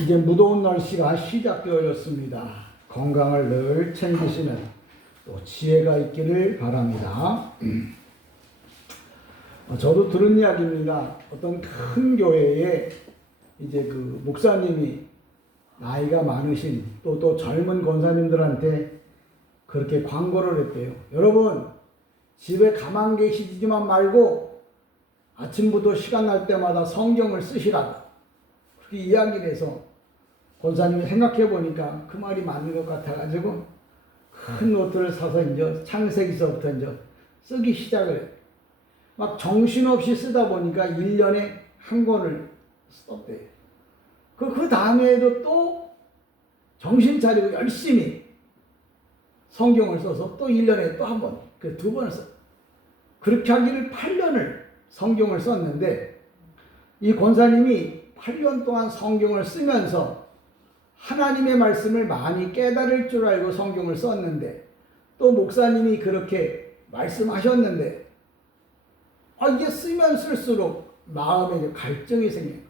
이제 무더운 날씨가 시작되어졌습니다. 건강을 늘 챙기시는 또 지혜가 있기를 바랍니다. 저도 들은 이야기입니다. 어떤 큰 교회에 이제 그 목사님이 나이가 많으신 또 젊은 권사님들한테 그렇게 광고를 했대요. 여러분, 집에 가만 계시지만 말고 아침부터 시간 날 때마다 성경을 쓰시라고 그렇게 이야기를 해서 권사님이 생각해 보니까 그 말이 맞는 것 같아가지고 큰 노트를 사서 이제 창세기서부터 이제 쓰기 시작을 해요. 막 정신없이 쓰다 보니까 1년에 한 권을 썼대요. 그 다음에도 또 정신 차리고 열심히 성경을 써서 또 1년에 또 한 번, 그 두 번을 썼어요. 그렇게 하기를 8년을 성경을 썼는데 이 권사님이 8년 동안 성경을 쓰면서 하나님의 말씀을 많이 깨달을 줄 알고 성경을 썼는데 또 목사님이 그렇게 말씀하셨는데 이게 쓰면 쓸수록 마음에 갈증이 생겨요.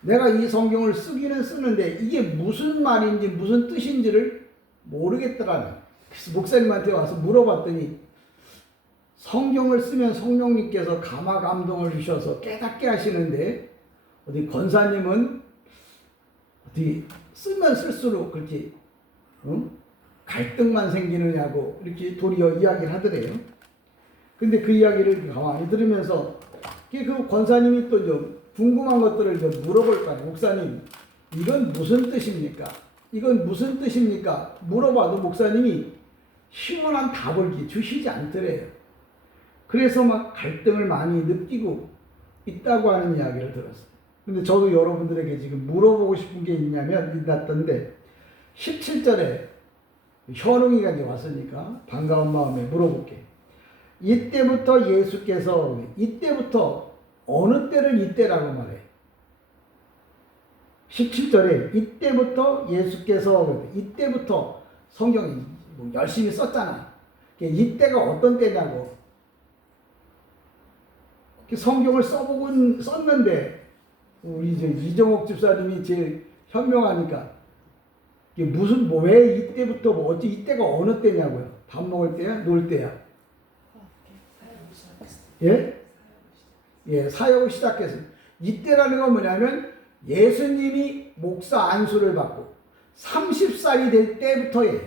내가 이 성경을 쓰기는 쓰는데 이게 무슨 말인지 무슨 뜻인지를 모르겠더라는. 그래서 목사님한테 와서 물어봤더니 성경을 쓰면 성령님께서 감화 감동을 주셔서 깨닫게 하시는데 어디 권사님은 어디 쓰면 쓸수록 그렇게 갈등만 생기느냐고 이렇게 도리어 이야기를 하더래요. 근데 그 이야기를 가만히 들으면서 그 권사님이 또 좀 궁금한 것들을 좀 물어볼 거 아니에요. 목사님, 이건 무슨 뜻입니까? 이건 무슨 뜻입니까? 물어봐도 목사님이 시원한 답을 주시지 않더래요. 그래서 막 갈등을 많이 느끼고 있다고 하는 이야기를 들었어요. 근데 저도 여러분들에게 지금 물어보고 싶은 게 있냐면 있던데 17절에 현웅이가 이제 왔으니까 반가운 마음에 물어볼게. 이때부터 예수께서 이때부터 어느 때를 이때라고 말해. 17절에 이때부터 예수께서 이때부터 성경이 뭐 열심히 썼잖아. 이때가 어떤 때냐고. 성경을 썼는데 우리 이제 이정옥 집사님이 제일 현명하니까 무슨 왜 이때부터 어찌 이때가 어느 때냐고요. 밥 먹을 때야, 놀 때야. 예? 예, 사역을 시작했어요. 이때라는 건 뭐냐면 예수님이 목사 안수를 받고 30살이 될 때부터예요.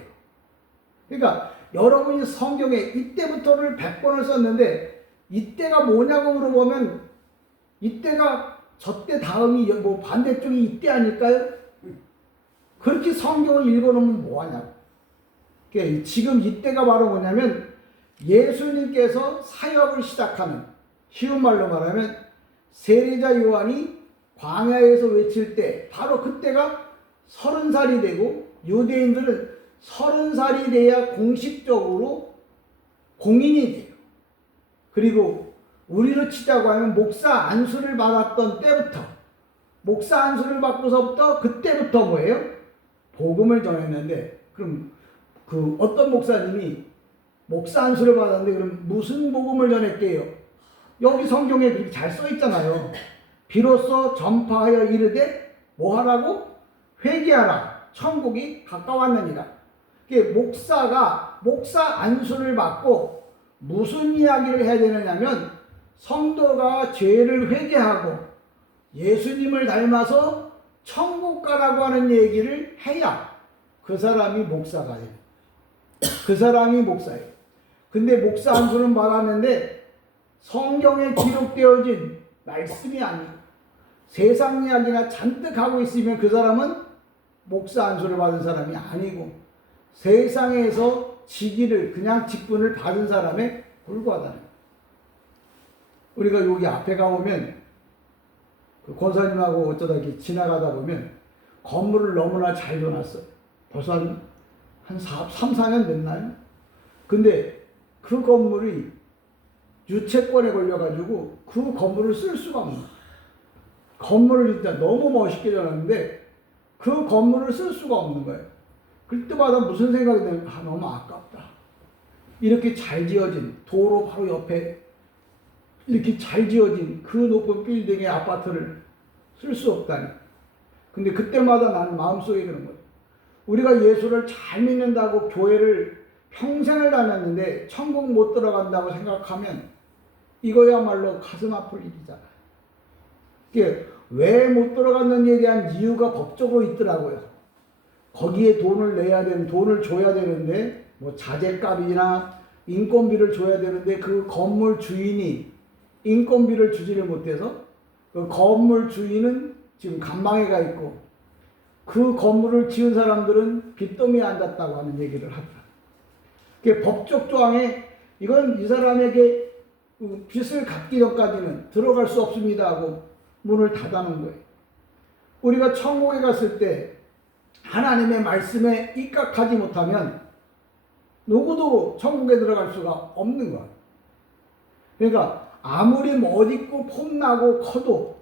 그러니까 여러분이 성경에 이때부터를 100번을 썼는데 이때가 뭐냐고 물어보면 이때가 저때 다음이 뭐 반대쪽이 이때 아닐까요? 그렇게 성경을 읽어놓으면 뭐하냐고. 그러니까 지금 이때가 바로 뭐냐면 예수님께서 사역을 시작하는, 쉬운 말로 말하면 세례자 요한이 광야에서 외칠 때 바로 그때가 30살이 되고 유대인들은 30살이 돼야 공식적으로 공인이 돼요. 그리고 우리로 치자고 하면 목사 안수를 받았던 때부터, 목사 안수를 받고서부터 그때부터 뭐예요? 복음을 전했는데, 그럼 그 어떤 목사님이 목사 안수를 받았는데 그럼 무슨 복음을 전했대요? 여기 성경에 그렇게 잘 써 있잖아요. 비로소 전파하여 이르되 뭐하라고? 회개하라. 천국이 가까웠느니라. 목사가 목사 안수를 받고 무슨 이야기를 해야 되느냐면 성도가 죄를 회개하고 예수님을 닮아서 천국 가라고 하는 얘기를 해야 그 사람이 목사가 돼요. 그 사람이 목사예요. 근데 목사 안수는 받았는데 성경에 기록되어진 말씀이 아니고 세상 이야기나 잔뜩 하고 있으면 그 사람은 목사 안수를 받은 사람이 아니고 세상에서 직위를 그냥 직분을 받은 사람에 불과하다는 거예요. 우리가 여기 앞에 가보면 그 권사님하고 어쩌다 이렇게 지나가다 보면 건물을 너무나 잘 해놨어요. 벌써 한 3, 4년 됐나요? 근데 그 건물이 유채권에 걸려가지고 그 건물을 쓸 수가 없는 거예요. 건물을 진짜 너무 멋있게 해놨는데 그 건물을 쓸 수가 없는 거예요. 그때마다 무슨 생각이 드냐면 너무 아깝다. 이렇게 잘 지어진 도로 바로 옆에 이렇게 잘 지어진 그 높은 빌딩의 아파트를 쓸 수 없다니. 근데 그때마다 나는 마음속에 그런 거예요. 우리가 예수를 잘 믿는다고 교회를 평생을 다녔는데 천국 못 들어간다고 생각하면 이거야말로 가슴 아플 일이잖아요. 이게 왜 못 들어갔는지에 대한 이유가 법적으로 있더라고요. 거기에 돈을 내야 되는, 돈을 줘야 되는데, 뭐 자재값이나 인건비를 줘야 되는데, 그 건물 주인이 인건비를 주지를 못해서, 그 건물 주인은 지금 감방에 가 있고, 그 건물을 지은 사람들은 빚더미에 앉았다고 하는 얘기를 하더라고요. 그 법적 조항에 이건 이 사람에게 빚을 갚기 전까지는 들어갈 수 없습니다 하고 문을 닫아놓은 거예요. 우리가 천국에 갔을 때 하나님의 말씀에 입각하지 못하면 누구도 천국에 들어갈 수가 없는 거예요. 그러니까 아무리 멋있고 폼나고 커도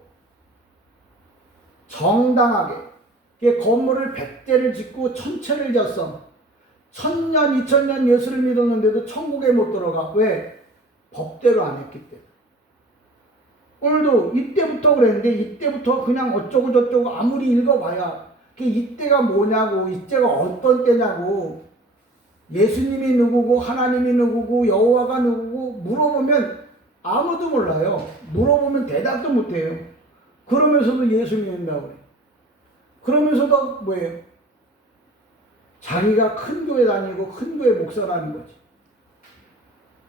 정당하게 건물을 100대를 짓고 1000채를 졌어. 1000년, 2000년 예수를 믿었는데도 천국에 못 들어가. 왜? 법대로 안 했기 때문에. 오늘도 이때부터 그랬는데 이때부터 그냥 어쩌고 저쩌고 아무리 읽어봐야 이때가 뭐냐고, 이때가 어떤 때냐고, 예수님이 누구고 하나님이 누구고 여호와가 누구고 물어보면 아무도 몰라요. 물어보면 대답도 못해요. 그러면서도 예수 믿는다고 그래요. 그러면서도 뭐예요? 자기가 큰 교회 다니고 큰 교회 목사라는 거지.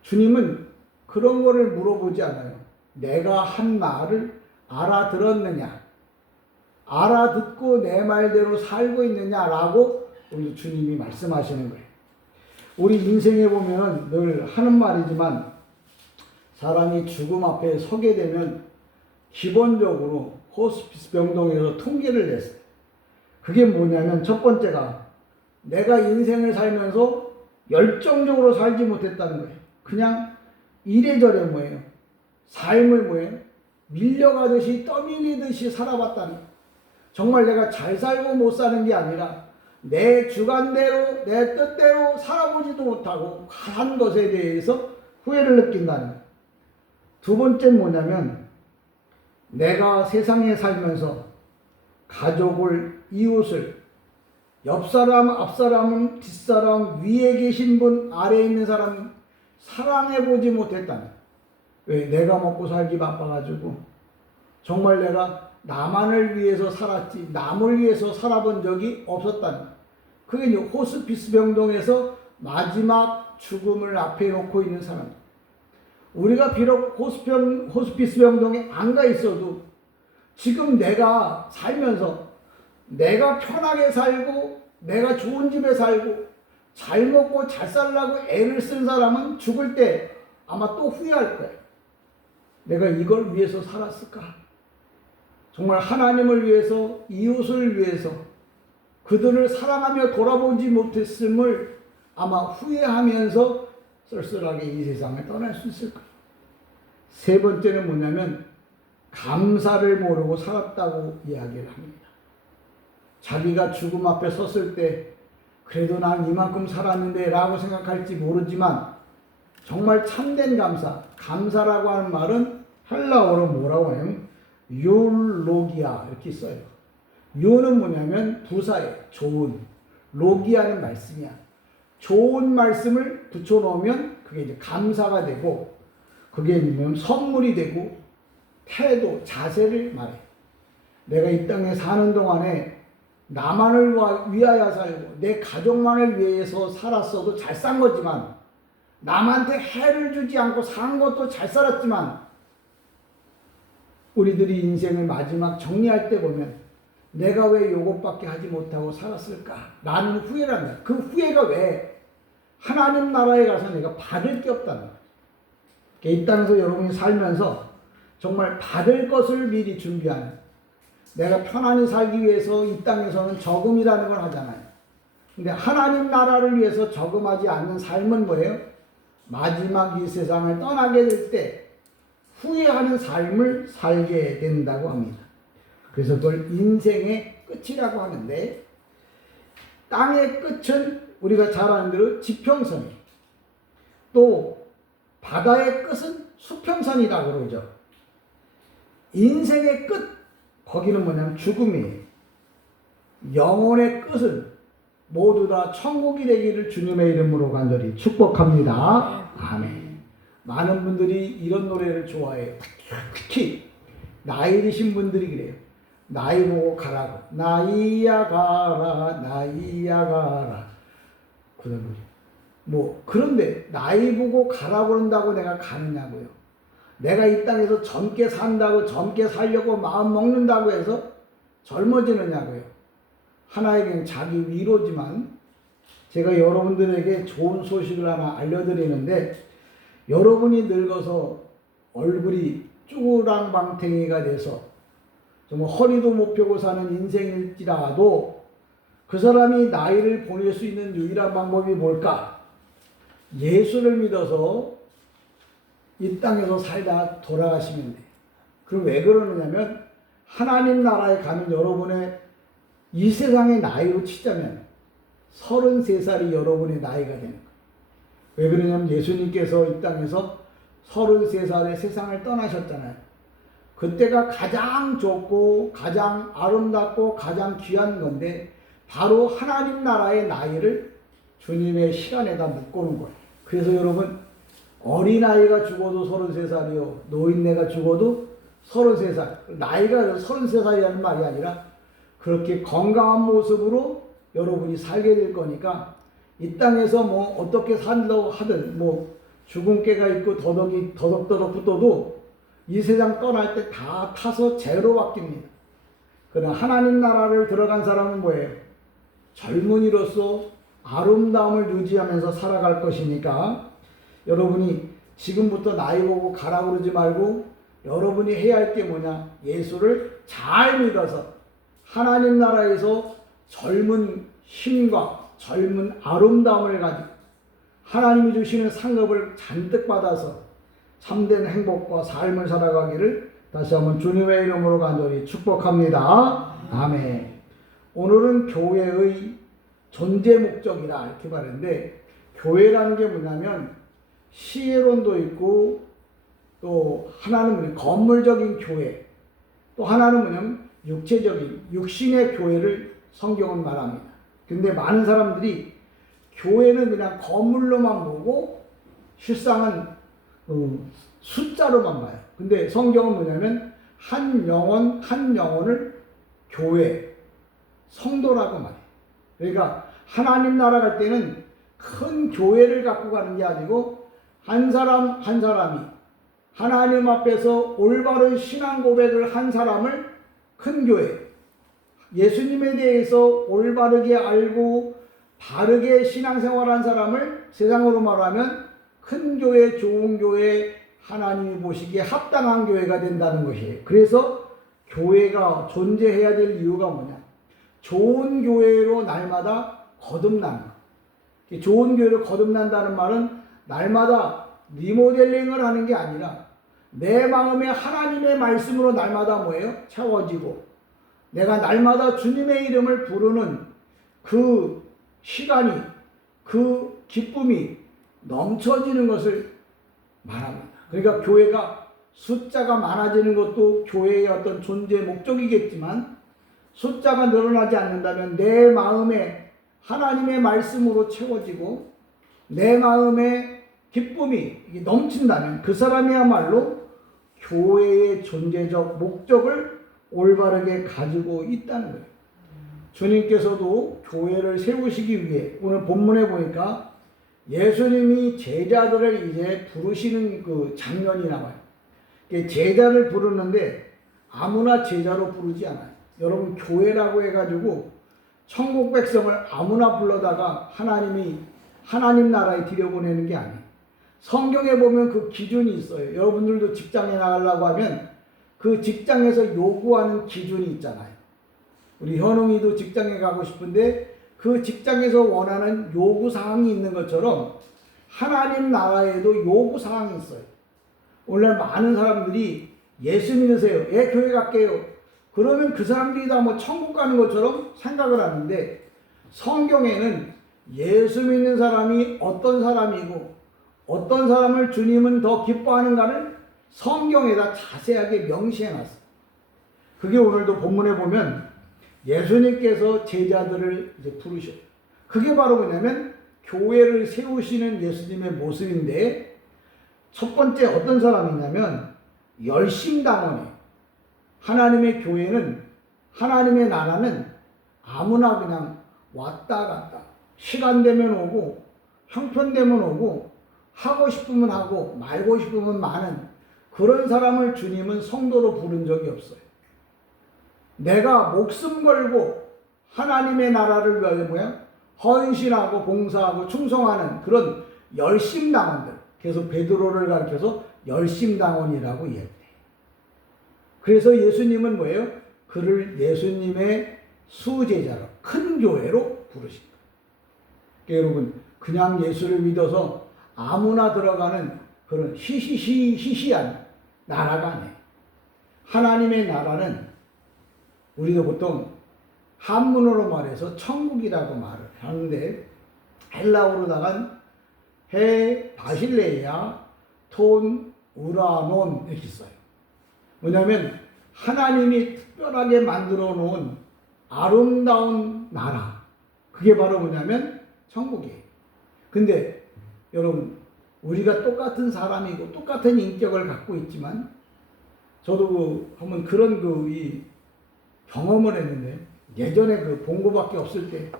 주님은 그런 거를 물어보지 않아요. 내가 한 말을 알아들었느냐, 알아듣고 내 말대로 살고 있느냐라고 우리 주님이 말씀하시는 거예요. 우리 인생에 보면 늘 하는 말이지만 사람이 죽음 앞에 서게 되면 기본적으로 호스피스 병동에서 통계를 냈어요. 그게 뭐냐면 첫 번째가 내가 인생을 살면서 열정적으로 살지 못했다는 거예요. 그냥 이래저래 뭐예요? 삶을 뭐예요? 밀려가듯이 떠밀리듯이 살아봤다는 거예요. 정말 내가 잘 살고 못 사는 게 아니라 내 주관대로 내 뜻대로 살아보지도 못하고 한 것에 대해서 후회를 느낀다는 거예요. 두 번째는 뭐냐면 내가 세상에 살면서 가족을, 이웃을, 옆사람, 앞사람, 뒷사람, 위에 계신 분, 아래에 있는 사람 사랑해보지 못했다는 거예요. 왜? 내가 먹고 살기 바빠가지고 정말 내가 나만을 위해서 살았지 남을 위해서 살아본 적이 없었다는 거예요. 그게 이제 호스피스 병동에서 마지막 죽음을 앞에 놓고 있는 사람. 우리가 비록 호스피스 병동에 안 가 있어도 지금 내가 살면서 내가 편하게 살고 내가 좋은 집에 살고 잘 먹고 잘 살라고 애를 쓴 사람은 죽을 때 아마 또 후회할 거예요. 내가 이걸 위해서 살았을까? 정말 하나님을 위해서, 이웃을 위해서 그들을 사랑하며 돌아보지 못했음을 아마 후회하면서 쓸쓸하게 이 세상을 떠날 수 있을 거예요. 세 번째는 뭐냐면 감사를 모르고 살았다고 이야기를 합니다. 자기가 죽음 앞에 섰을 때 그래도 난 이만큼 살았는데 라고 생각할지 모르지만 정말 참된 감사, 감사라고 하는 말은 헬라어로 뭐라고 하냐면 율로기아 이렇게 써요. 요는 뭐냐면 부사예요. 좋은. 로기아는 말씀이야. 좋은 말씀을 붙여놓으면 그게 이제 감사가 되고 그게 뭐냐면 선물이 되고 태도, 자세를 말해. 내가 이 땅에 사는 동안에 나만을 위하여 살고 내 가족만을 위해서 살았어도 잘 산 거지만 남한테 해를 주지 않고 산 것도 잘 살았지만 우리들이 인생을 마지막 정리할 때 보면 내가 왜 요것밖에 하지 못하고 살았을까? 라는 후회를 한다. 그 후회가 왜? 하나님 나라에 가서 내가 받을 게 없다는 거예요. 이 땅에서 여러분이 살면서 정말 받을 것을 미리 준비하는, 내가 편안히 살기 위해서 이 땅에서는 저금이라는 걸 하잖아요. 근데 하나님 나라를 위해서 저금하지 않는 삶은 뭐예요? 마지막 이 세상을 떠나게 될 때 후회하는 삶을 살게 된다고 합니다. 그래서 그걸 인생의 끝이라고 하는데 땅의 끝은 우리가 잘 아는 대로 지평선이에요. 또 바다의 끝은 수평선이라고 그러죠. 인생의 끝, 거기는 뭐냐면 죽음이에요. 영혼의 끝은 모두 다 천국이 되기를 주님의 이름으로 간절히 축복합니다. 아멘. 많은 분들이 이런 노래를 좋아해요. 특히 나이 드신 분들이 그래요. 나이 보고 가라고. 나이야 가라, 나이야 가라. 그런 노래. 뭐 그런데 나이 보고 가라고 그런다고 내가 가느냐고요. 내가 이 땅에서 젊게 산다고, 젊게 살려고 마음 먹는다고 해서 젊어지느냐고요. 하나의 그냥 자기 위로지만 제가 여러분들에게 좋은 소식을 하나 알려드리는데, 여러분이 늙어서 얼굴이 쭈구랑방탱이가 돼서 정말 허리도 못 펴고 사는 인생일지라도 그 사람이 나이를 보낼 수 있는 유일한 방법이 뭘까? 예수를 믿어서 이 땅에서 살다 돌아가시면 돼요. 그럼 왜 그러느냐면, 하나님 나라에 가면 여러분의 이 세상의 나이로 치자면 33살이 여러분의 나이가 되는 거예요. 왜 그러냐면 예수님께서 이 땅에서 33살에 세상을 떠나셨잖아요. 그때가 가장 좋고 가장 아름답고 가장 귀한 건데, 바로 하나님 나라의 나이를 주님의 시간에다 묶어놓은 거예요. 그래서 여러분, 어린아이가 죽어도 33살이요, 노인네가 죽어도 33살. 나이가 33살이라는 말이 아니라 그렇게 건강한 모습으로 여러분이 살게 될 거니까, 이 땅에서 뭐 어떻게 산다고 하든 뭐 죽은 깨가 있고 더덕이 더덕더덕 붙어도 이 세상 떠날 때 다 타서 재로 바뀝니다. 그러나 하나님 나라를 들어간 사람은 뭐예요? 젊은이로서 아름다움을 유지하면서 살아갈 것이니까, 여러분이 지금부터 나이 보고 가라고 그러지 말고 여러분이 해야 할 게 뭐냐? 예수를 잘 믿어서 하나님 나라에서 젊은 힘과 젊은 아름다움을 가지고 하나님이 주시는 상급을 잔뜩 받아서 참된 행복과 삶을 살아가기를 다시 한번 주님의 이름으로 간절히 축복합니다. 아멘. 오늘은 교회의 존재 목적이다 이렇게 말했는데, 교회라는 게 뭐냐면 시혜론도 있고, 또 하나는 뭐냐면 건물적인 교회, 또 하나는 뭐냐면 육체적인 육신의 교회를 성경은 말합니다. 근데 많은 사람들이 교회는 그냥 건물로만 보고 실상은 숫자로만 봐요. 근데 성경은 뭐냐면 한 영혼 한 영혼을 교회, 성도라고 말해요. 그러니까 하나님 나라 갈 때는 큰 교회를 갖고 가는 게 아니고 한 사람 한 사람이 하나님 앞에서 올바른 신앙 고백을 한 사람을 큰 교회, 예수님에 대해서 올바르게 알고 바르게 신앙생활한 사람을 세상으로 말하면 큰 교회, 좋은 교회, 하나님이 보시기에 합당한 교회가 된다는 것이에요. 그래서 교회가 존재해야 될 이유가 뭐냐? 좋은 교회로 날마다 거듭나는 거. 좋은 교회로 거듭난다는 말은 날마다 리모델링을 하는 게 아니라 내 마음에 하나님의 말씀으로 날마다 뭐예요? 채워지고, 내가 날마다 주님의 이름을 부르는 그 시간이, 그 기쁨이 넘쳐지는 것을 말합니다. 그러니까 교회가 숫자가 많아지는 것도 교회의 어떤 존재 목적이겠지만, 숫자가 늘어나지 않는다면 내 마음에 하나님의 말씀으로 채워지고 내 마음에 기쁨이 넘친다면 그 사람이야말로 교회의 존재적 목적을 올바르게 가지고 있다는 거예요. 주님께서도 교회를 세우시기 위해 오늘 본문에 보니까 예수님이 제자들을 이제 부르시는 그 장면이 나와요. 제자를 부르는데 아무나 제자로 부르지 않아요. 여러분, 교회라고 해가지고 천국 백성을 아무나 불러다가 하나님이 하나님 나라에 들여보내는 게 아니에요. 성경에 보면 그 기준이 있어요. 여러분들도 직장에 나가려고 하면 그 직장에서 요구하는 기준이 있잖아요. 우리 현웅이도 직장에 가고 싶은데 그 직장에서 원하는 요구사항이 있는 것처럼 하나님 나라에도 요구사항이 있어요. 오늘 많은 사람들이 예수 믿으세요. 예, 교회 갈게요. 그러면 그 사람들이 다 뭐 천국 가는 것처럼 생각을 하는데, 성경에는 예수 믿는 사람이 어떤 사람이고 어떤 사람을 주님은 더 기뻐하는가를 성경에다 자세하게 명시해 놨어요. 그게 오늘도 본문에 보면 예수님께서 제자들을 이제 부르셔요. 그게 바로 뭐냐면 교회를 세우시는 예수님의 모습인데, 첫 번째 어떤 사람이냐면 열심당원이에요. 하나님의 교회는, 하나님의 나라는 아무나 그냥 왔다 갔다, 시간 되면 오고 형편되면 오고 하고 싶으면 하고 말고 싶으면 마는 그런 사람을 주님은 성도로 부른 적이 없어요. 내가 목숨 걸고 하나님의 나라를 위하여 뭐야? 헌신하고 봉사하고 충성하는 그런 열심당원들. 그래서 베드로를 가르쳐서 열심당원이라고 이야기해요. 그래서 예수님은 뭐예요? 그를 예수님의 수제자로, 큰 교회로 부르신 거예요. 그러니까 여러분, 그냥 예수를 믿어서 아무나 들어가는 그런 희시한 나라가 아니에요. 하나님의 나라는 우리가 보통 한문으로 말해서 천국이라고 말을 하는데, 헬라어로다간 바실레이아 톤 우라논 이렇게 써요. 왜냐하면 하나님이 특별하게 만들어 놓은 아름다운 나라, 그게 바로 뭐냐면 천국이에요. 근데 여러분, 우리가 똑같은 사람이고 똑같은 인격을 갖고 있지만, 저도 한번 그런 이 경험을 했는데, 예전에 본고밖에 없을 때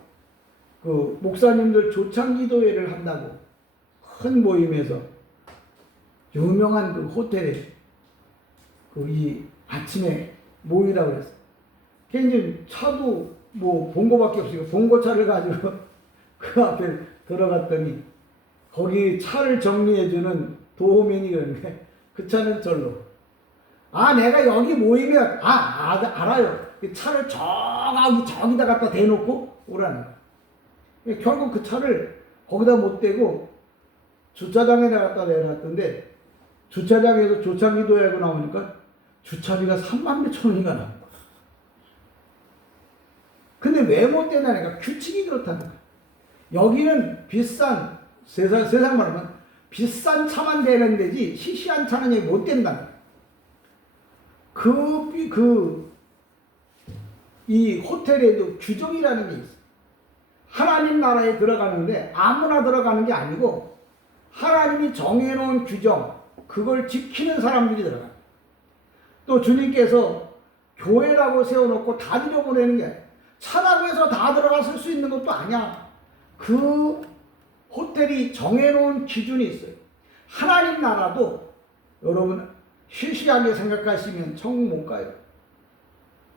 목사님들 조창기도회를 한다고 큰 모임에서 유명한 호텔에 이 아침에 모이라고 그랬어요. 이제 차도 본고밖에 없으니까 본고차를 가지고 그 앞에 들어갔더니 거기 차를 정리해주는 도우맨이 그러는데, 그 차는 절로, 내가 여기 모이면 알아요. 차를 저기다 갖다 대놓고 오라는 거야. 결국 그 차를 거기다 못 대고 주차장에다 갖다 내놨던데, 주차장에서 조창기도회하고 나오니까 주차비가 3만 몇천 원이가 나온 거야. 근데 왜 못 대냐니까 규칙이 그렇다는 거야. 여기는 비싼, 세상 말하면 비싼 차만 대는 데지 시시한 차는 여기 못 된다는 거야. 이 호텔에도 규정이라는 게 있어요. 하나님 나라에 들어가는데 아무나 들어가는 게 아니고, 하나님이 정해놓은 규정, 그걸 지키는 사람들이 들어가요. 또 주님께서 교회라고 세워놓고 다 들여보내는 게 아니에요. 차라고 해서 다 들어갔을 수 있는 것도 아니야. 그 호텔이 정해놓은 기준이 있어요. 하나님 나라도 여러분 시시하게 생각하시면 천국 못 가요.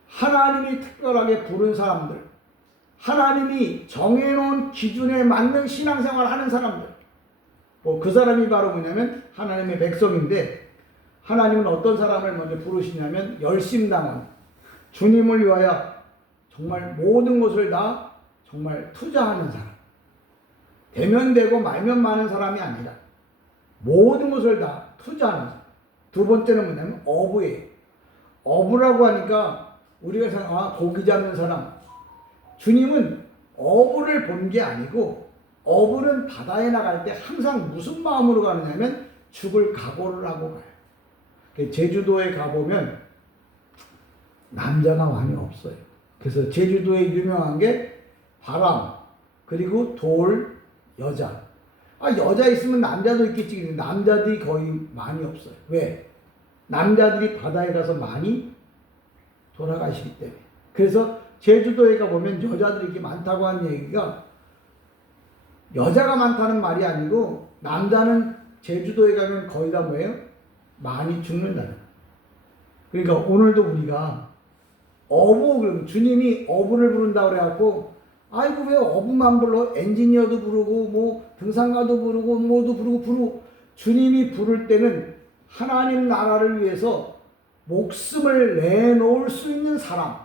하나님이 특별하게 부른 사람들, 하나님이 정해놓은 기준에 맞는 신앙생활을 하는 사람들, 그 사람이 바로 뭐냐면 하나님의 백성인데, 하나님은 어떤 사람을 먼저 부르시냐면 열심당원, 주님을 위하여 정말 모든 것을 다 정말 투자하는 사람, 되면 되고 말면 마는 사람이 아니라 모든 것을 다 투자하는 사람. 두 번째는 뭐냐면 어부예요. 어부라고 하니까 우리가 생각하는 고기 잡는 사람, 주님은 어부를 본 게 아니고, 어부는 바다에 나갈 때 항상 무슨 마음으로 가느냐면 죽을 각오를 하고 가요. 제주도에 가보면 남자가 많이 없어요. 그래서 제주도에 유명한 게 바람, 그리고 돌, 여자. 여자 있으면 남자도 있겠지. 남자들이 거의 많이 없어요. 왜? 남자들이 바다에 가서 많이 돌아가시기 때문에. 그래서 제주도에 가보면 여자들이 이렇게 많다고 하는 얘기가, 여자가 많다는 말이 아니고 남자는 제주도에 가면 거의 다 뭐예요? 많이 죽는다는. 그러니까 오늘도 우리가 주님이 어부를 부른다고 그래갖고, 아이고 왜 어부만 불러? 엔지니어도 부르고 등산가도 부르고 뭐도 부르고 주님이 부를 때는 하나님 나라를 위해서 목숨을 내놓을 수 있는 사람,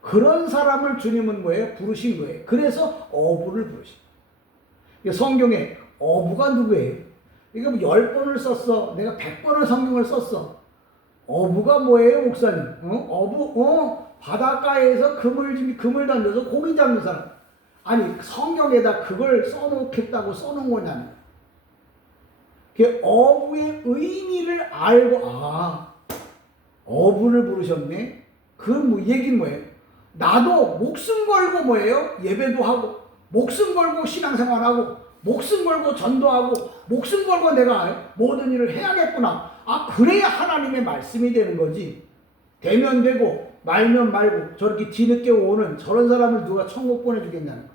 그런 사람을 주님은 뭐예요? 부르신 거예요. 그래서 어부를 부르신 거예요. 성경에 어부가 누구예요? 이거 10번을 썼어. 내가 100번을 성경을 썼어. 어부가 뭐예요, 목사님? 어부, 바닷가에서 그물 던져서 고기 잡는 사람. 아니, 성경에다 그걸 써놓겠다고 써놓은 거냐면, 그 어부의 의미를 알고, 어부를 부르셨네? 얘기는 뭐예요? 나도 목숨 걸고 뭐예요? 예배도 하고, 목숨 걸고 신앙생활하고, 목숨 걸고 전도하고, 목숨 걸고 내가 모든 일을 해야겠구나. 아, 그래야 하나님의 말씀이 되는 거지. 되면 되고 말면 말고 저렇게 뒤늦게 오는 저런 사람을 누가 천국 보내주겠냐는 거야.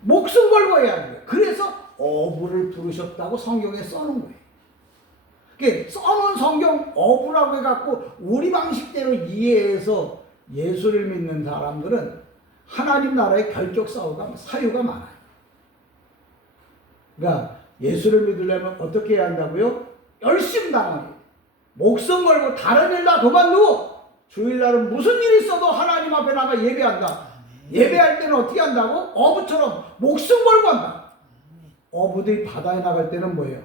목숨 걸고 해야 하는 거야. 그래서 어부를 부르셨다고 성경에 써놓은 거예요. 써놓은 성경 어부라고 해갖고 우리 방식대로 이해해서 예수를 믿는 사람들은 하나님 나라의 결격 사유가 많아요. 그러니까 예수를 믿으려면 어떻게 해야 한다고요? 열심당원이에요. 목숨 걸고 다른 일 다 그만두고 주일날은 무슨 일이 있어도 하나님 앞에 나가 예배한다. 예배할 때는 어떻게 한다고? 어부처럼 목숨 걸고 한다. 어부들이 바다에 나갈 때는 뭐예요?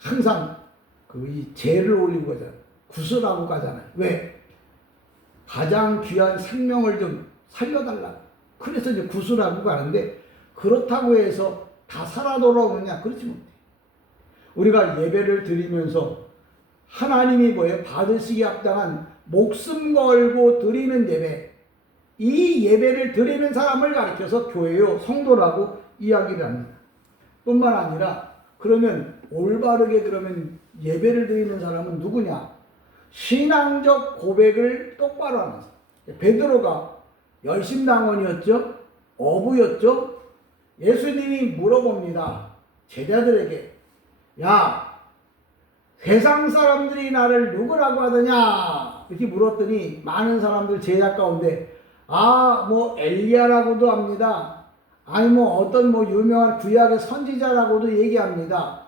항상 이 재를 올리고 가잖아요. 구슬하고 가잖아요. 왜? 가장 귀한 생명을 좀 살려달라고. 그래서 이제 구슬하고 가는데, 그렇다고 해서 다 살아 돌아오느냐? 그렇지 못해. 우리가 예배를 드리면서 하나님이 뭐예요? 받으시기 합당한 목숨 걸고 드리는 예배, 이 예배를 드리는 사람을 가리켜서 교회요, 성도라고 이야기를 합니다. 뿐만 아니라 그러면 올바르게 그러면 예배를 드리는 사람은 누구냐? 신앙적 고백을 똑바로 하는 사람. 베드로가 열심당원이었죠? 어부였죠? 예수님이 물어봅니다. 제자들에게, 야, 세상 사람들이 나를 누구라고 하더냐? 이렇게 물었더니 많은 사람들 제자 가운데 뭐 엘리야라고도 합니다. 아니 뭐 어떤 뭐 유명한 구약의 선지자라고도 얘기합니다.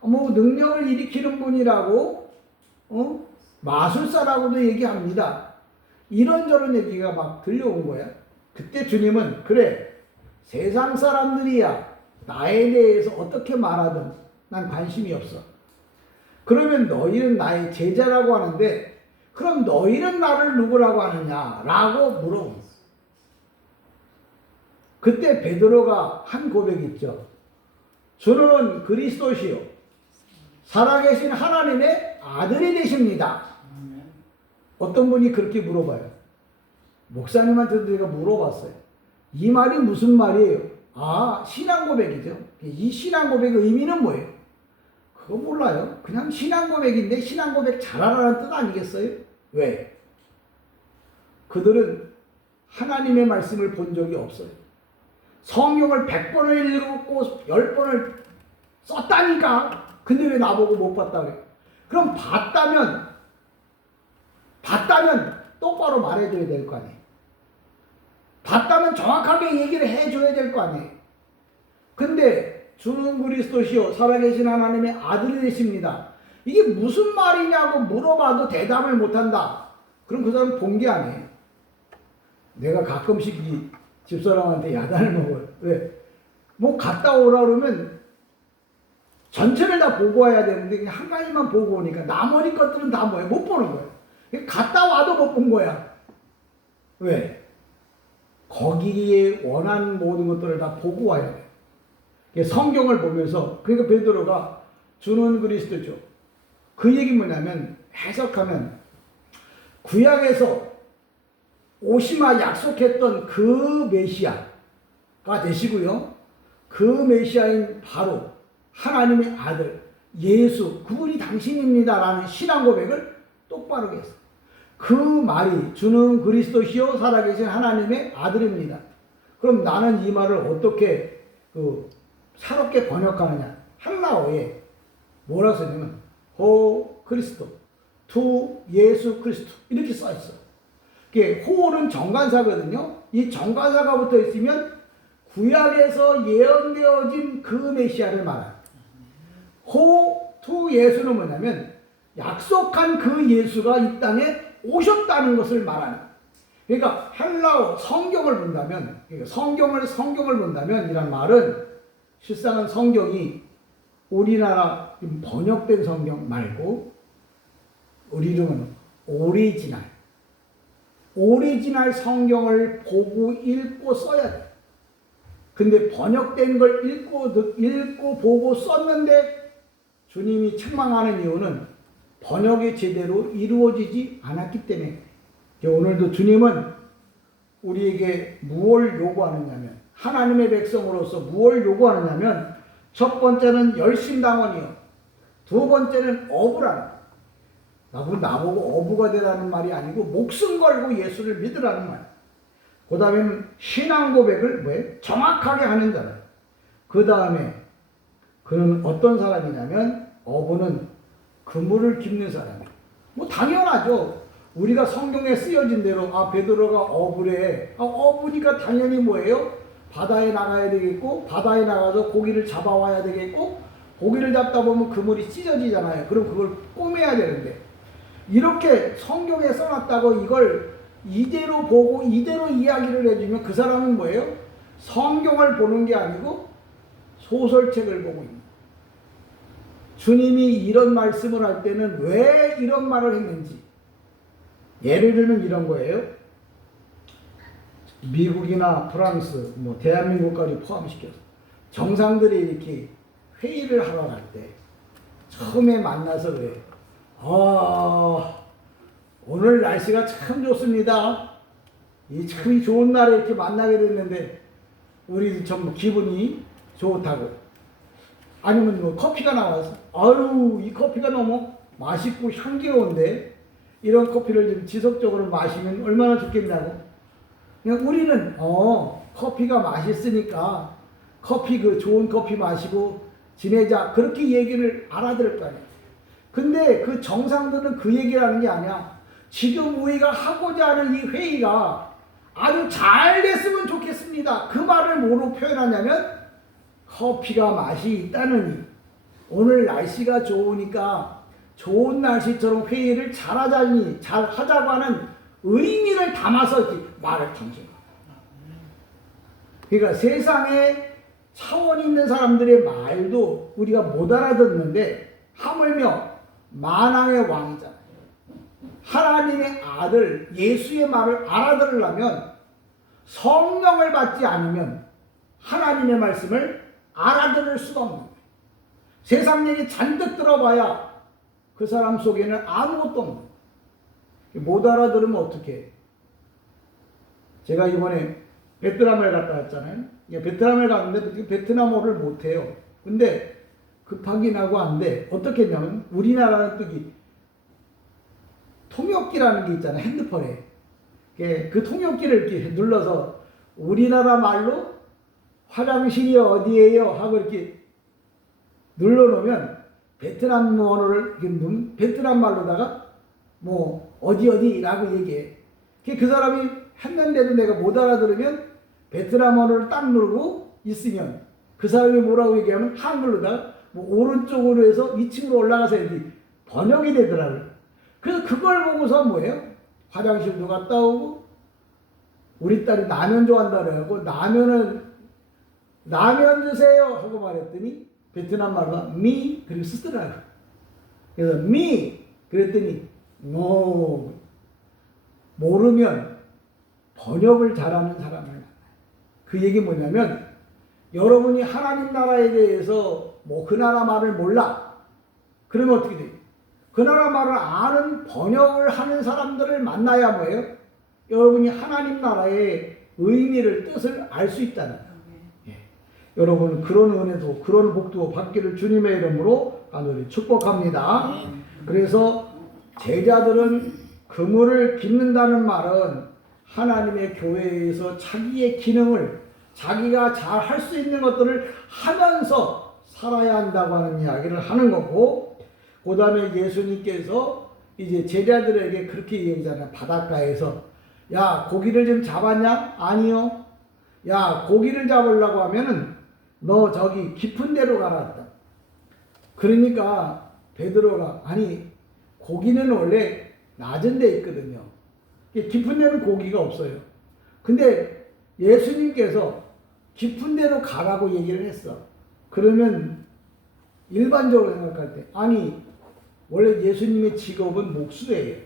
뭐 능력을 일으키는 분이라고, 마술사라고도 얘기합니다. 이런저런 얘기가 막 들려온 거야. 그때 주님은, 그래, 세상 사람들이야 나에 대해서 어떻게 말하든 난 관심이 없어. 그러면 너희는 나의 제자라고 하는데, 그럼 너희는 나를 누구라고 하느냐라고 물어봅니다. 그때 베드로가 한 고백이 있죠. 주는 그리스도시요 살아계신 하나님의 아들이 되십니다. 어떤 분이 그렇게 물어봐요. 목사님한테도 제가 물어봤어요. 이 말이 무슨 말이에요? 신앙 고백이죠. 이 신앙 고백의 의미는 뭐예요? 그거 몰라요. 그냥 신앙 고백인데 신앙 고백 잘하라는 뜻 아니겠어요? 왜? 그들은 하나님의 말씀을 본 적이 없어요. 성경을 100번을 읽고 10번을 썼다니까. 근데 왜 나보고 못 봤다 그래? 그럼 봤다면 똑바로 말해줘야 될 거 아니에요. 봤다면 정확하게 얘기를 해줘야 될 거 아니에요. 근데 주는 그리스도시요 살아계신 하나님의 아들이 되십니다. 이게 무슨 말이냐고 물어봐도 대답을 못한다. 그럼 그 사람은 본 게 아니에요. 내가 가끔씩 이 집사람한테 야단을 먹어요. 왜? 뭐 갔다 오라 그러면 전체를 다 보고 와야 되는데 그냥 한 가지만 보고 오니까 나머지 것들은 다 뭐예요? 못 보는 거예요. 갔다 와도 못 본 거야. 왜? 거기에 원하는 모든 것들을 다 보고 와야 돼. 성경을 보면서, 그러니까 베드로가 주는 그리스도죠. 그 얘기 뭐냐면, 해석하면 구약에서 오시마 약속했던 그 메시아가 되시고요. 그 메시아인 바로 하나님의 아들 예수, 그분이 당신입니다라는 신앙 고백을 똑바로 했어요. 그 말이 주는 그리스도시요 살아계신 하나님의 아들입니다. 그럼 나는 이 말을 어떻게 새롭게 번역하느냐? 헬라어에 뭐라고 써냐면 호 그리스도, 투 예수 그리스도 이렇게 써 있어. 이게 호는 정관사거든요. 이 정관사가 붙어 있으면 구약에서 예언되어진 그 메시아를 말합니다. 호, 투 예수는 뭐냐면 약속한 그 예수가 이 땅에 오셨다는 것을 말하는. 그러니까 헬라어 성경을 본다면, 성경을 본다면 이란 말은 실상은 성경이 우리나라 번역된 성경 말고 우리 이름은 오리지널 성경을 보고 읽고 써야 돼. 근데 번역된 걸 읽고 보고 썼는데 주님이 책망하는 이유는 번역이 제대로 이루어지지 않았기 때문에. 오늘도 주님은 우리에게 무엇을 요구하느냐면, 하나님의 백성으로서 무엇을 요구하느냐면, 첫 번째는 열심당원이요, 두 번째는 어부라는, 나보고 어부가 되라는 말이 아니고 목숨 걸고 예수를 믿으라는 말. 그 다음에는 신앙 고백을 정확하게 하는 자라. 그 다음에 그는 어떤 사람이냐면, 어부는 그물을 깁는 사람이에요. 당연하죠. 우리가 성경에 쓰여진 대로 베드로가 어부래. 어부니까 당연히 뭐예요? 바다에 나가야 되겠고, 바다에 나가서 고기를 잡아와야 되겠고, 고기를 잡다 보면 그물이 찢어지잖아요. 그럼 그걸 꼬매야 되는데, 이렇게 성경에 써놨다고 이걸 이대로 보고 이대로 이야기를 해주면 그 사람은 뭐예요? 성경을 보는 게 아니고 소설책을 보고 있는. 주님이 이런 말씀을 할 때는 왜 이런 말을 했는지, 예를 들면 이런 거예요. 미국이나 프랑스, 대한민국까지 포함시켜서 정상들이 이렇게 회의를 하러 갈 때 처음에 만나서 그래요. 오늘 날씨가 참 좋습니다. 이 참 좋은 날에 이렇게 만나게 됐는데 우리 전부 기분이 좋다고. 아니면 커피가 나와서 이 커피가 너무 맛있고 향기로운데 이런 커피를 좀 지속적으로 마시면 얼마나 좋겠냐고. 그냥 우리는 커피가 맛있으니까 좋은 커피 마시고 지내자, 그렇게 얘기를 알아들을 거 아니야. 근데 그 정상들은 그 얘기를 하는 게 아니야. 지금 우리가 하고자 하는 이 회의가 아주 잘 됐으면 좋겠습니다. 그 말을 뭐로 표현하냐면, 커피가 맛이 있다느니 오늘 날씨가 좋으니까 좋은 날씨처럼 회의를 잘하자고 하는 의미를 담아서 말을 던진 거야. 그러니까 세상에 차원 있는 사람들의 말도 우리가 못 알아듣는데, 하물며 만왕의 왕이잖아요. 하나님의 아들 예수의 말을 알아들으려면 성령을 받지 않으면 하나님의 말씀을 알아들을 수가 없는 거예요. 세상 얘기 잔뜩 들어봐야 그 사람 속에는 아무것도 없는 거예요. 못 알아들으면 어떻게 해요? 제가 이번에 베트남을 갔다 왔잖아요. 베트남을 갔는데 베트남어를 못해요. 근데 급하긴 하고 안 돼. 어떻게 했냐면, 우리나라는 또 통역기라는 게 있잖아요, 핸드폰에. 그 통역기를 이렇게 눌러서 우리나라 말로 화장실이 어디예요 하고 이렇게 눌러놓으면 베트남 언어를 베트남 말로다가 어디라고 얘기해. 그 사람이 했는데도 내가 못 알아들으면 베트남 언어를 딱 누르고 있으면 그 사람이 뭐라고 얘기하면 한글로다가 오른쪽으로 해서 2층으로 올라가서 이렇게 번역이 되더라고요. 그래서 그걸 보고서 뭐예요? 화장실도 갔다 오고, 우리 딸이 라면 좋아한다 그래갖고 라면 주세요 하고 말했더니 베트남 말로 미 그리고 쓰더라고요. 그래서 미 그랬더니 노, 모르면 번역을 잘하는 사람을 만나요. 그 얘기 뭐냐면, 여러분이 하나님 나라에 대해서 그 나라 말을 몰라. 그러면 어떻게 돼요? 그 나라 말을 아는 번역을 하는 사람들을 만나야 뭐예요? 여러분이 하나님 나라의 의미를, 뜻을 알 수 있다는 거예요. 여러분 그런 은혜도 그런 복도 받기를 주님의 이름으로 간절히 축복합니다. 그래서 제자들은 그물을 깁는다는 말은 하나님의 교회에서 자기의 기능을, 자기가 잘 할 수 있는 것들을 하면서 살아야 한다고 하는 이야기를 하는 거고, 그 다음에 예수님께서 이제 제자들에게 그렇게 얘기하잖아요. 바닷가에서 야, 고기를 좀 잡았냐? 아니요. 야, 고기를 잡으려고 하면은 너 저기 깊은 데로 가라. 그러니까 베드로가, 아니 고기는 원래 낮은 데 있거든요. 깊은 데는 고기가 없어요. 근데 예수님께서 깊은 데로 가라고 얘기를 했어. 그러면 일반적으로 생각할 때, 아니 원래 예수님의 직업은 목수예요.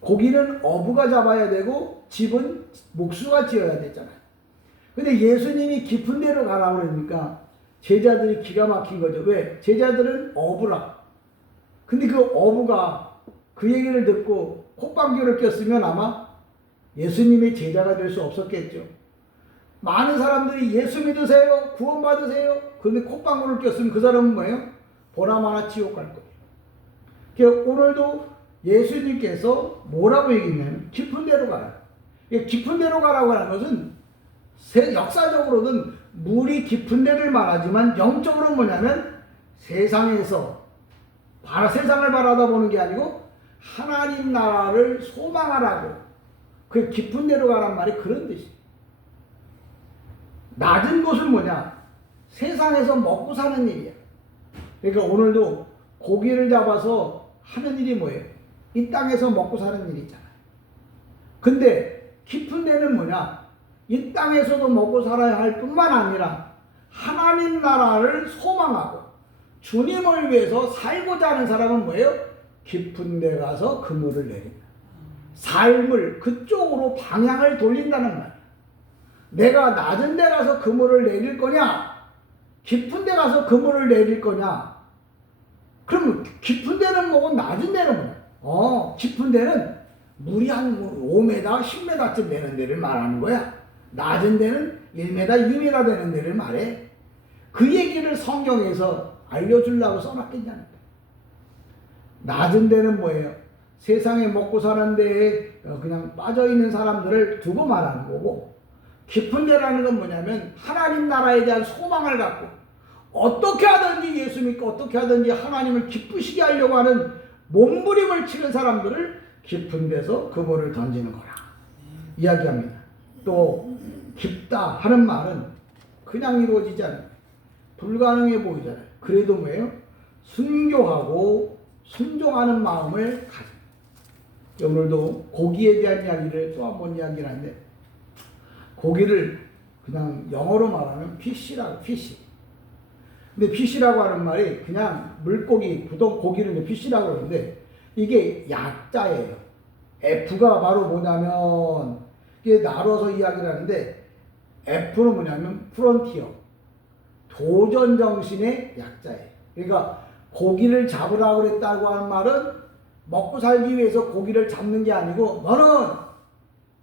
고기는 어부가 잡아야 되고 집은 목수가 지어야 되잖아요. 근데 예수님이 깊은 데로 가라고 그러니까 제자들이 기가 막힌 거죠. 왜? 제자들은 어부라. 근데 그 어부가 그 얘기를 듣고 콧방귀를 꼈으면 아마 예수님의 제자가 될 수 없었겠죠. 많은 사람들이 예수 믿으세요, 구원 받으세요. 그런데 콧방귀를 꼈으면 그 사람은 뭐예요? 보나마나 지옥 갈 거예요. 그러니까 오늘도 예수님께서 뭐라고 얘기했냐면 깊은 데로 가라. 깊은 데로 가라고 하는 것은 역사적으로는 물이 깊은 데를 말하지만 영적으로는 뭐냐면 세상에서 세상을 바라다보는 게 아니고 하나님 나라를 소망하라고. 그 깊은 데로 가란 말이 그런 뜻이에요. 낮은 곳은 뭐냐? 세상에서 먹고 사는 일이야. 그러니까 오늘도 고기를 잡아서 하는 일이 뭐예요? 이 땅에서 먹고 사는 일이잖아요. 근데 깊은 데는 뭐냐? 이 땅에서도 먹고 살아야 할 뿐만 아니라 하나님 나라를 소망하고 주님을 위해서 살고자 하는 사람은 뭐예요? 깊은 데 가서 그물을 내린다. 삶을 그쪽으로 방향을 돌린다는 말이야. 내가 낮은 데 가서 그물을 내릴 거냐? 깊은 데 가서 그물을 내릴 거냐? 그럼 깊은 데는 뭐고 낮은 데는 뭐야? 깊은 데는 물이 한 5m, 10m쯤 되는 데를 말하는 거야. 낮은 데는 1m, 2m 되는 데를 말해. 그 얘기를 성경에서 알려주려고 써놨겠냐는 거야. 낮은 데는 뭐예요? 세상에 먹고 사는 데에 그냥 빠져있는 사람들을 두고 말하는 거고, 깊은 데라는 건 뭐냐면 하나님 나라에 대한 소망을 갖고 어떻게 하든지 예수 믿고 어떻게 하든지 하나님을 기쁘시게 하려고 하는 몸부림을 치는 사람들을 깊은 데서 그물을 던지는 거라 이야기합니다. 또 깊다 하는 말은 그냥 이루어지지 않아요. 불가능해 보이잖아요. 그래도 뭐예요? 순교하고 순종하는 마음을 가져. 오늘도 고기에 대한 이야기를 또 한 번 이야기를 하는데, 고기를 그냥 영어로 말하면 피쉬라고, 피쉬. 근데 피쉬라고 하는 말이 그냥 물고기, 고기를 이제 피쉬라고 그러는데, 이게 약자예요. F가 바로 뭐냐면, 이게 나눠서 이야기를 하는데, F는 뭐냐면 프론티어, 도전 정신의 약자예요. 그러니까 고기를 잡으라고 그랬다고 하는 말은 먹고 살기 위해서 고기를 잡는 게 아니고, 너는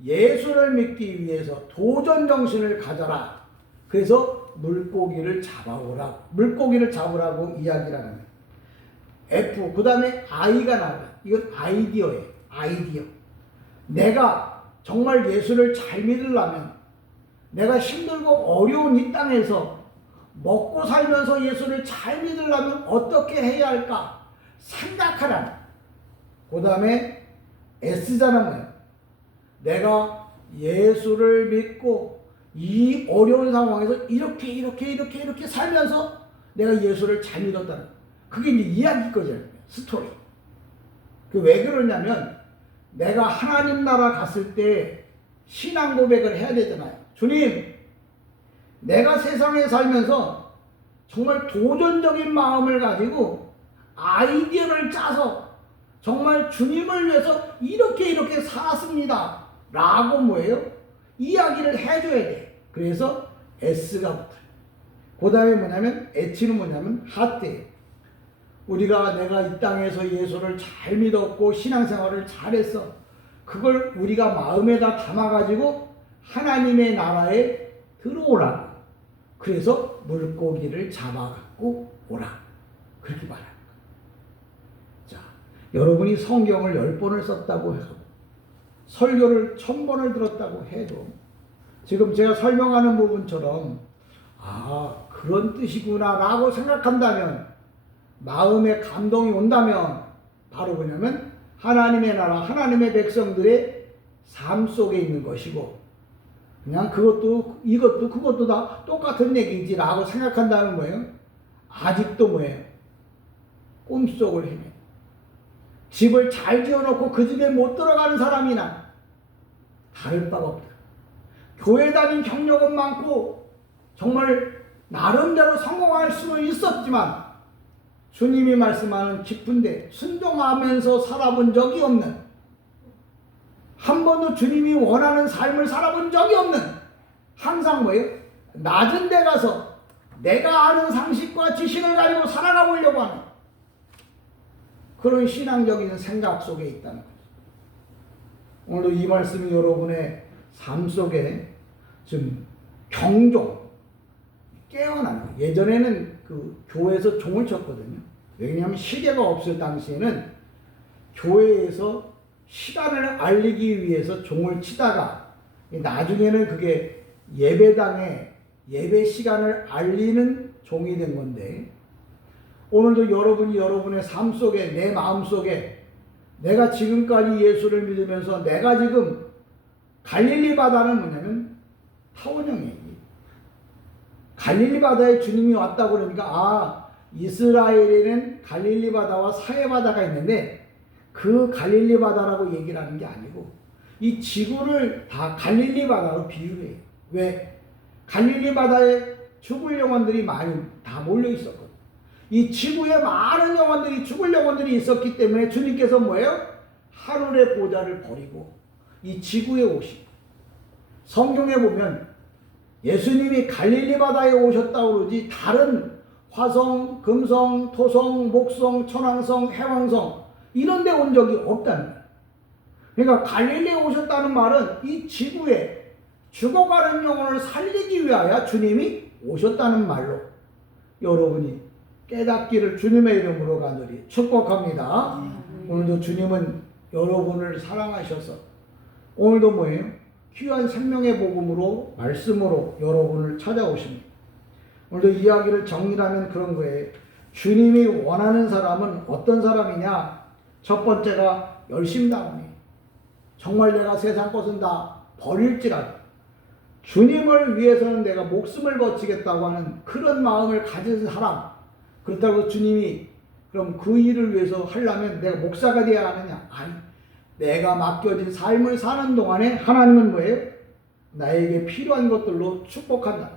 예수를 믿기 위해서 도전 정신을 가져라. 그래서 물고기를 잡아오라고, 물고기를 잡으라고 이야기를 하는 거예요. F, 그 다음에 I가 나와요. 이건 아이디어예요. 아이디어. 내가 정말 예수를 잘 믿으려면, 내가 힘들고 어려운 이 땅에서 먹고 살면서 예수를 잘 믿으려면 어떻게 해야 할까 생각하라는. 그 다음에 S잖아 뭐예요? 내가 예수를 믿고 이 어려운 상황에서 이렇게 살면서 내가 예수를 잘 믿었다는, 그게 이제 이야기 거잖아요. 스토리. 그 왜 그러냐면, 내가 하나님 나라 갔을 때 신앙 고백을 해야 되잖아요. 주님, 내가 세상에 살면서 정말 도전적인 마음을 가지고 아이디어를 짜서 정말 주님을 위해서 이렇게 살았습니다 라고 뭐예요? 이야기를 해줘야 돼. 그래서 S가 붙어요. 그 다음에 뭐냐면 H는 뭐냐면 하트예요. 내가 이 땅에서 예수를 잘 믿었고 신앙생활을 잘했어. 그걸 우리가 마음에다 담아가지고 하나님의 나라에 들어오라고. 그래서 물고기를 잡아갖고 오라. 그렇게 말합니다. 자, 여러분이 성경을 10번을 썼다고 해서 설교를 1000번을 들었다고 해도 지금 제가 설명하는 부분처럼 그런 뜻이구나 라고 생각한다면, 마음에 감동이 온다면, 바로 뭐냐면 하나님의 나라, 하나님의 백성들의 삶 속에 있는 것이고, 그냥 이것도 그것도 다 똑같은 얘기지 라고 생각한다면 뭐예요? 아직도 뭐예요? 꿈속을 헤매. 집을 잘 지어놓고 그 집에 못 들어가는 사람이나 다를 바가 없다. 교회 다닌 경력은 많고 정말 나름대로 성공할 수는 있었지만, 주님이 말씀하는 깊은 데 순종하면서 살아본 적이 없는, 한 번도 주님이 원하는 삶을 살아본 적이 없는, 항상 뭐예요? 낮은 데 가서 내가 아는 상식과 지식을 가지고 살아가 보려고 하는 그런 신앙적인 생각 속에 있다는 거죠. 오늘도 이 말씀이 여러분의 삶 속에 좀 경종, 깨어나는 거예요. 예전에는 그 교회에서 종을 쳤거든요. 왜냐하면 시계가 없을 당시에는 교회에서 시간을 알리기 위해서 종을 치다가 나중에는 그게 예배당에 예배 시간을 알리는 종이 된 건데, 오늘도 여러분이 여러분의 삶 속에, 내 마음 속에 내가 지금까지 예수를 믿으면서 내가 지금 갈릴리 바다는 뭐냐면 타원형이에요. 갈릴리 바다에 주님이 왔다고 그러니까 이스라엘에는 갈릴리 바다와 사해 바다가 있는데 그 갈릴리 바다라고 얘기를 하는 게 아니고 이 지구를 다 갈릴리 바다로 비유해요. 왜? 갈릴리 바다에 죽을 영혼들이 많이 다 몰려 있었거든요. 이 지구에 많은 영혼들이, 죽을 영혼들이 있었기 때문에 주님께서 뭐예요? 하늘의 보좌를 버리고 이 지구에 오시고, 성경에 보면 예수님이 갈릴리 바다에 오셨다고 그러지 다른 화성, 금성, 토성, 목성, 천왕성, 해왕성 이런 데 온 적이 없다는 거예요. 그러니까 갈릴리에 오셨다는 말은 이 지구에 죽어가는 영혼을 살리기 위하여 주님이 오셨다는 말로 여러분이 깨닫기를 주님의 이름으로 간절히 축복합니다. 오늘도 주님은 여러분을 사랑하셔서 오늘도 뭐예요? 귀한 생명의 복음으로, 말씀으로 여러분을 찾아오십니다. 오늘도 이야기를 정리하면 그런 거예요. 주님이 원하는 사람은 어떤 사람이냐? 첫 번째가 열심다움이에요. 정말 내가 세상 것은 다 버릴지라도 주님을 위해서는 내가 목숨을 바치겠다고 하는 그런 마음을 가진 사람. 그렇다고 주님이 그럼 그 일을 위해서 하려면 내가 목사가 되어야 하느냐? 아니, 내가 맡겨진 삶을 사는 동안에 하나님은 뭐예요? 나에게 필요한 것들로 축복한다.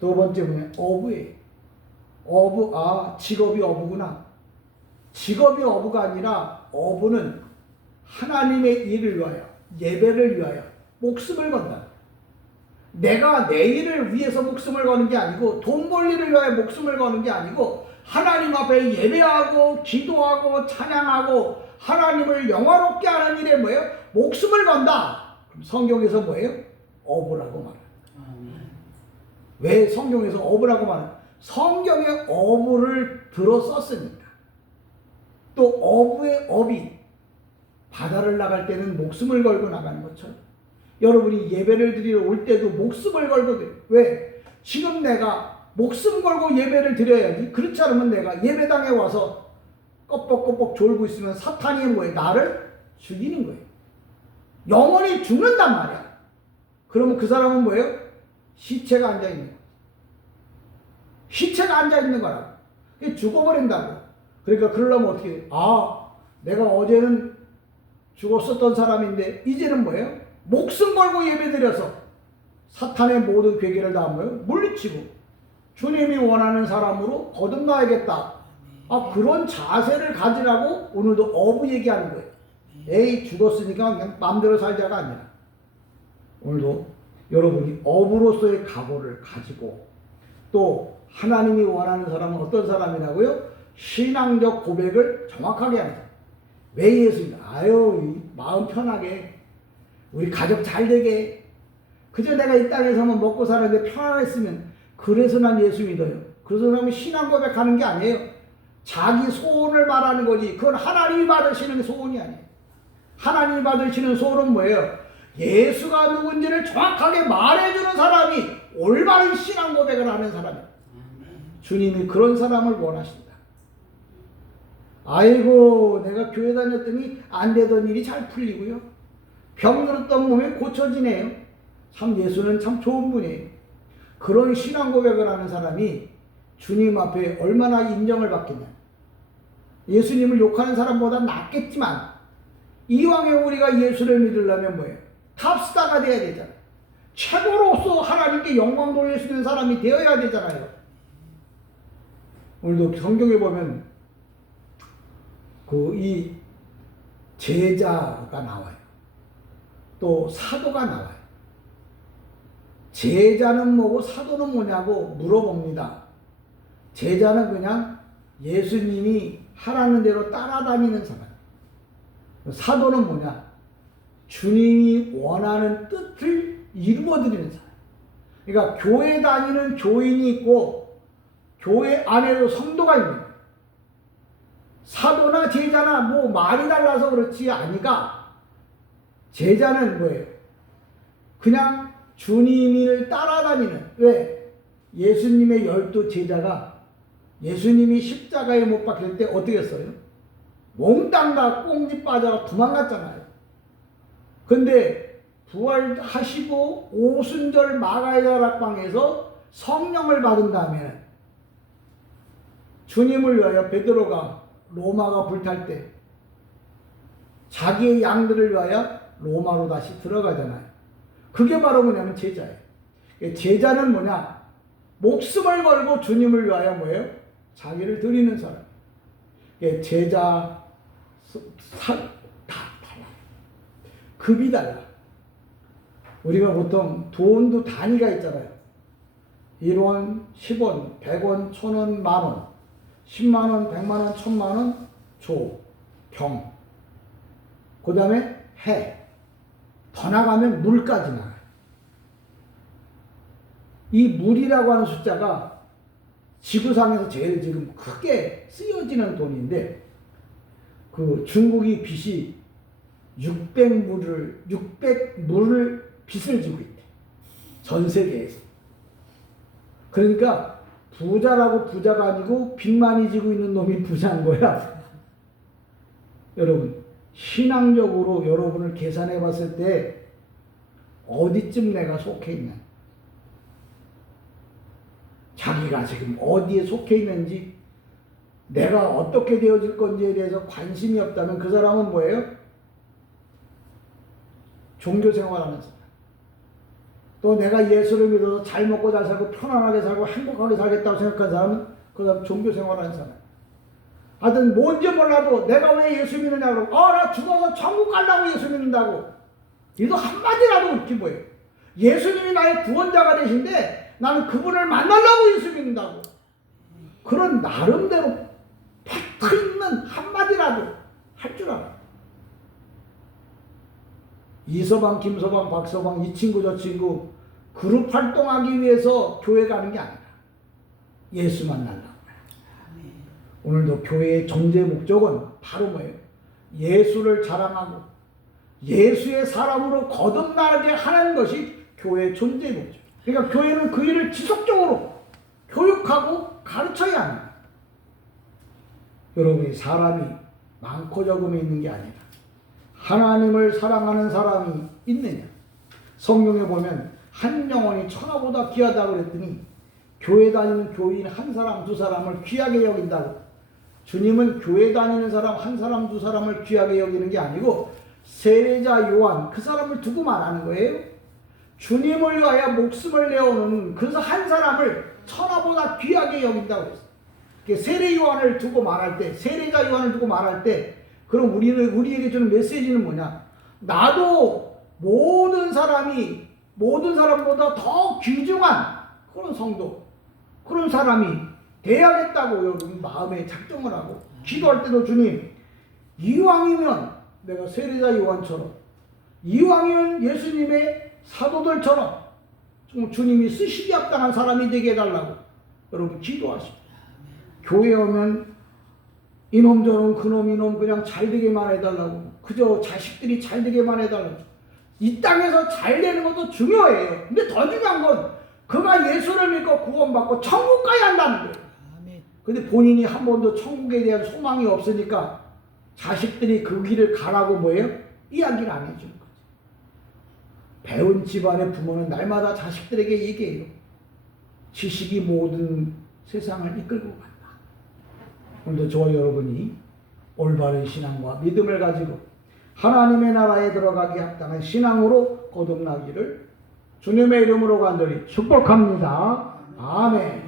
두 번째 뭐냐? 어부예요. 어부, 직업이 어부구나. 직업이 어부가 아니라 어부는 하나님의 일을 위하여, 예배를 위하여 목숨을 건다. 내가 내 일을 위해서 목숨을 거는 게 아니고, 돈 벌 일을 위하여 목숨을 거는 게 아니고, 하나님 앞에 예배하고 기도하고 찬양하고 하나님을 영화롭게 하는 일에 뭐예요? 목숨을 건다. 그럼 성경에서 뭐예요? 어부라고 말해요. 왜 성경에서 어부라고 말해요? 성경에 어부를 들어 썼으니까. 또 어부의 업이 바다를 나갈 때는 목숨을 걸고 나가는 것처럼 여러분이 예배를 드리러 올 때도 목숨을 걸고 드려요. 왜? 지금 내가 목숨 걸고 예배를 드려야지. 그렇지 않으면 내가 예배당에 와서 껍벅껍벅 졸고 있으면 사탄이 뭐예요? 나를 죽이는 거예요. 영원히 죽는단 말이야. 그러면 그 사람은 뭐예요? 시체가 앉아있는 거예요. 시체가 앉아있는 거라고. 죽어버린다고. 그러니까 그러려면 어떻게 해요? 내가 어제는 죽었었던 사람인데 이제는 뭐예요? 목숨 걸고 예배드려서 사탄의 모든 괴계를 다 뭐예요? 물리치고 주님이 원하는 사람으로 거듭나야겠다. 그런 자세를 가지라고 오늘도 어부 얘기하는 거예요. 에이, 죽었으니까 그냥 마음대로 살자가 아니라 오늘도 여러분이 어부로서의 각오를 가지고 또 하나님이 원하는 사람은 어떤 사람이라고요? 신앙적 고백을 정확하게 하는 사람. 왜 예수님? 마음 편하게 우리 가족 잘 되게 그저 내가 이 땅에서만 먹고 살았는데 편안했으면 그래서 난 예수 믿어요. 그래서 사람이 신앙 고백하는 게 아니에요. 자기 소원을 말하는 거지. 그건 하나님이 받으시는 소원이 아니에요. 하나님이 받으시는 소원은 뭐예요? 예수가 누군지를 정확하게 말해주는 사람이 올바른 신앙 고백을 하는 사람이에요. 주님이 그런 사람을 원하신다. 내가 교회 다녔더니 안 되던 일이 잘 풀리고요. 병 들었던 몸이 고쳐지네요. 참 예수는 참 좋은 분이에요. 그런 신앙 고백을 하는 사람이 주님 앞에 얼마나 인정을 받겠냐. 예수님을 욕하는 사람보다 낫겠지만 이왕에 우리가 예수를 믿으려면 뭐예요? 탑스타가 돼야 되잖아요. 최고로서 하나님께 영광 돌릴 수 있는 사람이 되어야 되잖아요. 오늘도 성경에 보면 이 제자가 나와요. 또 사도가 나와요. 제자는 뭐고 사도는 뭐냐고 물어봅니다. 제자는 그냥 예수님이 하라는 대로 따라다니는 사람. 사도는 뭐냐? 주님이 원하는 뜻을 이루어드리는 사람. 그러니까 교회 다니는 교인이 있고 교회 안에도 성도가 있는 거예요. 사도나 제자나 뭐 말이 달라서 그렇지 아니가. 제자는 뭐예요? 그냥 주님을 따라다니는. 왜? 예수님의 12 제자가 예수님이 십자가에 못 박힐 때 어떻게 했어요? 몽땅 다 꽁지 빠져 도망갔잖아요. 근데 부활하시고 오순절 마가의 다락방에서 성령을 받은 다음에는 주님을 위하여 베드로가 로마가 불탈 때 자기의 양들을 위하여 로마로 다시 들어가잖아요. 그게 바로 뭐냐면 제자예요. 제자는 뭐냐? 목숨을 걸고 주님을 위하여 뭐예요? 자기를 드리는 사람. 제자 다 달라. 급이 달라. 우리가 보통 돈도 단위가 있잖아요. 1원, 10원, 100원, 1000원, 만원, 10만원, 100만원, 1000만원, 조, 병. 그 다음에 해. 더 나가면 물까지 나가요. 이 물이라고 하는 숫자가 지구상에서 제일 지금 크게 쓰여지는 돈인데, 그 중국이 빚이 600물을 빚을 지고 있대. 전 세계에서. 그러니까 부자라고 부자가 아니고 빚 많이 지고 있는 놈이 부자인 거야. 여러분, 신앙적으로 여러분을 계산해 봤을 때 어디쯤 내가 속해 있냐? 자기가 지금 어디에 속해 있는지, 내가 어떻게 되어질 건지에 대해서 관심이 없다면 그 사람은 뭐예요? 종교 생활하는 사람. 또 내가 예수를 믿어서 잘 먹고 잘 살고 편안하게 살고 행복하게 살겠다고 생각한 사람은 그 사람 종교 생활하는 사람. 하여튼 뭔지 몰라도 내가 왜 예수 믿느냐고, 나 죽어서 천국 가려고 예수 믿는다고. 이거 한마디라도 웃기 뭐예요? 예수님이 나의 구원자가 되신데 나는 그분을 만나려고 예수 믿는다고. 그런 나름대로 팩트 있는 한마디라도 할 줄 알아. 이서방, 김서방, 박서방, 이 친구 저 친구 그룹 활동하기 위해서 교회 가는 게 아니라 예수 만나려고. 오늘도 교회의 존재 목적은 바로 뭐예요? 예수를 자랑하고 예수의 사람으로 거듭나게 하는 것이 교회의 존재 목적. 그러니까 교회는 그 일을 지속적으로 교육하고 가르쳐야 합니다. 여러분이 사람이 많고 적음이 있는 게 아니라 하나님을 사랑하는 사람이 있느냐. 성경에 보면 한 영혼이 천하보다 귀하다고 그랬더니 교회 다니는 교인 한 사람 두 사람을 귀하게 여긴다고. 주님은 교회 다니는 사람 한 사람 두 사람을 귀하게 여기는 게 아니고 세례자 요한 그 사람을 두고 말하는 거예요. 주님을 위하여 목숨을 내어놓는 그래서 한 사람을 천하보다 귀하게 여긴다고 했어요. 세례 요한을 두고 말할 때, 세례자 요한을 두고 말할 때, 그럼 우리에게 주는 메시지는 뭐냐? 나도 모든 사람보다 더 귀중한 그런 성도, 그런 사람이 돼야겠다고 여러분 마음에 작정을 하고 기도할 때도 주님, 이왕이면 내가 세례자 요한처럼, 이왕이면 예수님의 사도들처럼 주님이 쓰시기 합당한 사람이 되게 해달라고 여러분 기도하십시오. 교회 오면 이놈 저놈 그놈 이놈 그냥 잘 되게만 해달라고, 그저 자식들이 잘 되게만 해달라고. 이 땅에서 잘 되는 것도 중요해요. 근데 더 중요한 건 그가 예수를 믿고 구원받고 천국 가야 한다는 거예요. 근데 본인이 한 번도 천국에 대한 소망이 없으니까 자식들이 그 길을 가라고 뭐예요? 이야기를 안 해주는 거죠. 배운 집안의 부모는 날마다 자식들에게 얘기해요. 지식이 모든 세상을 이끌고 간다. 오늘도 저와 여러분이 올바른 신앙과 믿음을 가지고 하나님의 나라에 들어가기 합당한 신앙으로 거듭나기를 주님의 이름으로 간절히 축복합니다. 아멘.